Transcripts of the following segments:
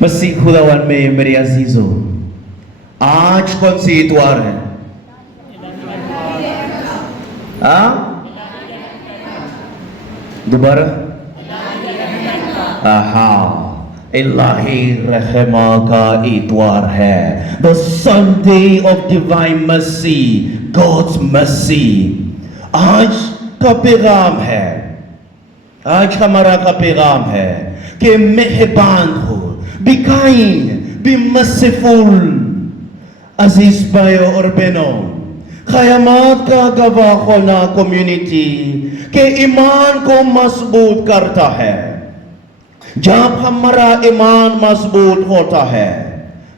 مسیح خداوند میں میرے عزیزو، آج کون سی اتوار ہے؟ دوبارہ الہی رحمہ کا اتوار ہے. The Sunday of Divine Mercy, God's mercy. آج کا پیغام ہے، آج ہمارا کا پیغام ہے کہ مہربان ہو. Be kind, be merciful. عزیز بھائیوں اور بہنوں، قیامت کا گواہ ہونا کمیونٹی کہ ایمان کو مضبوط کرتا ہے. جب ہمارا ایمان مضبوط ہوتا ہے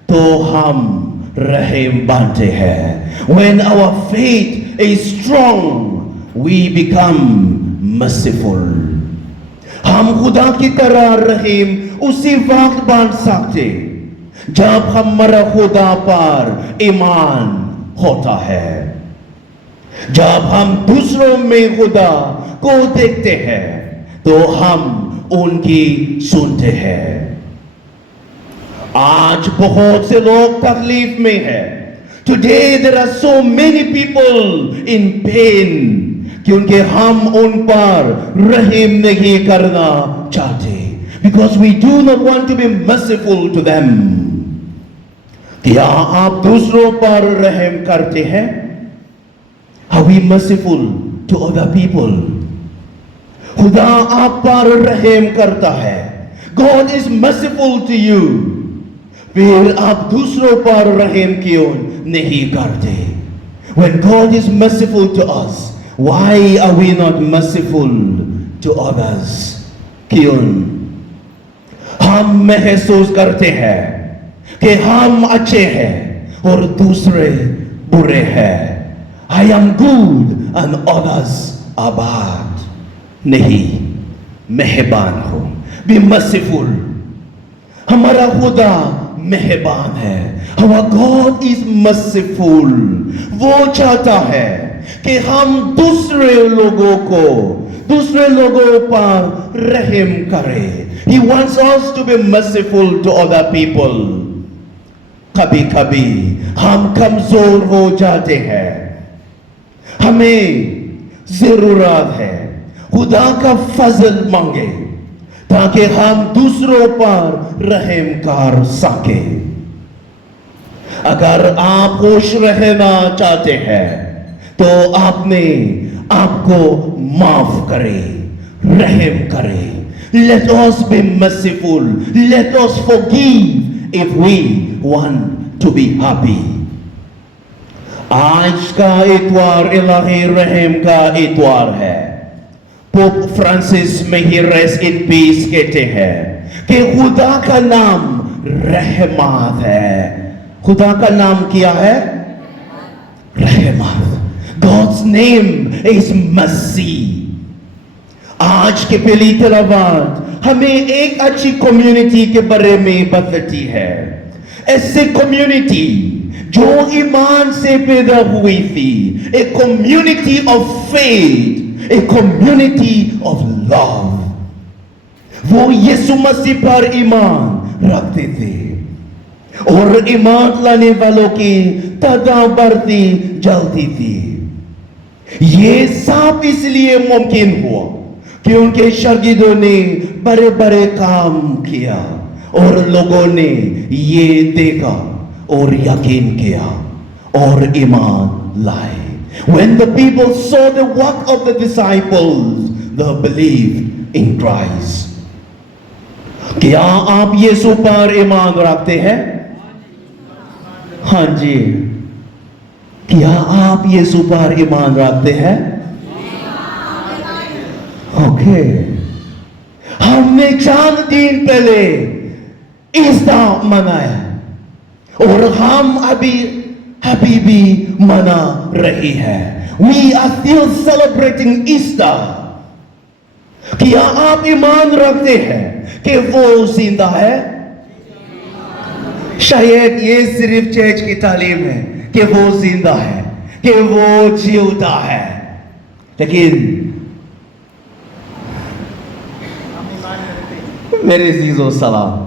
تو ہم رحم بنتے ہیں. When our faith is strong, we become merciful. ہم خدا کی طرح رحیم اسی وقت بن سکتے جب ہمارا خدا پر ایمان ہوتا ہے. جب ہم دوسروں میں خدا کو دیکھتے ہیں تو ہم ان کی سنتے ہیں. آج بہت سے لوگ تکلیف میں ہیں. Today there are so many people in pain کیونکہ ہم ان پر رحم نہیں کرنا چاہتے. Because we do not want to be merciful to them. کیا آپ دوسروں پر رحم کرتے ہیں؟ Are we merciful to other people? خدا آپ پر رحم کرتا ہے. God is merciful to you. پھر آپ دوسروں پر رحم کیوں نہیں کرتے؟ When God is merciful to us, why are we not merciful to others? کیوں؟ ہم محسوس کرتے ہیں کہ ہم اچھے ہیں اور دوسرے برے ہیں. I am good and others are bad. نہیں، مہربان ہو. Be merciful. ہمارا خدا مہربان ہے. Our God is merciful. وہ چاہتا ہے کہ ہم دوسرے لوگوں پر رحم کریں. He wants us to be merciful to other people. کبھی کبھی ہم کمزور ہو جاتے ہیں. ہمیں ضرورت ہے خدا کا فضل مانگے تاکہ ہم دوسروں پر رحم کر سکیں. اگر آپ خوش رہنا چاہتے ہیں تو آپ نے آپ کو معاف کرے، رحم کرے. Let us be merciful. Let us forgive if we want to be happy. آج کا اتوار الہی رحم کا اتوار ہے. Pope Francis may he rest in peace کہتے ہیں کہ خدا کا نام رحمت ہے. خدا کا نام کیا ہے؟ رحمت. God's name is mercy. آج کے پہلی تلاوت ہمیں ایک اچھی کمیونٹی کے بارے میں بتاتی ہے. ایسے کمیونٹی جو ایمان سے پیدا ہوئی تھی. A community of faith, a community of love. وہ یسوع مسیح پر ایمان رکھتے تھے اور ایمان لانے والوں کی تعداد بڑھتی جاتی تھی. یہ سب اس لیے ممکن ہوا کیونکہ شاگردوں نے بڑے بڑے کام کیا اور لوگوں نے یہ دیکھا اور یقین کیا اور ایمان لائے. When the people saw the work of the disciples, they believed in Christ. کیا آپ یسوع پر ایمان رکھتے ہیں؟ ہاں جی. کیا آپ یسوع پر ایمان رکھتے ہیں؟ اوکے. ہم نے چند دن پہلے ایسٹر منایا اور ہم ابھی بھی منا رہی ہے. We are still celebrating Easter. کیا آپ ایمان رکھتے ہیں کہ وہ زندہ ہے؟ شاید یہ صرف چرچ کی تعلیم ہے کہ وہ زندہ ہے، کہ وہ جیوتا ہے، لیکن میرے عزیزو سلام.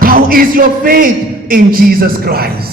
How is your faith in Jesus Christ?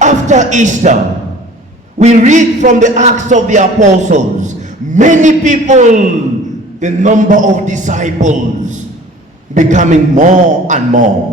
After Easter, we read from the Acts of the Apostles, many people, the number of disciples becoming more and more.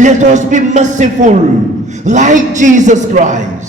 Let us be merciful like Jesus Christ.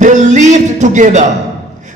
They lived together.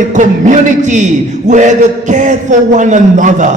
A community where they cared for one another.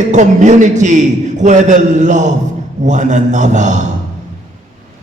A community where they love one another.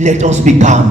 let us become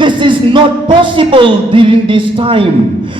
This is not possible during this time.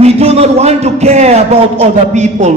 We do not want to care about other people.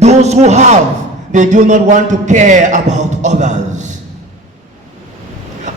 Those who have, they do not want to care about others.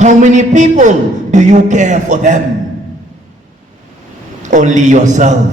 How many people do you care for them? Only yourself.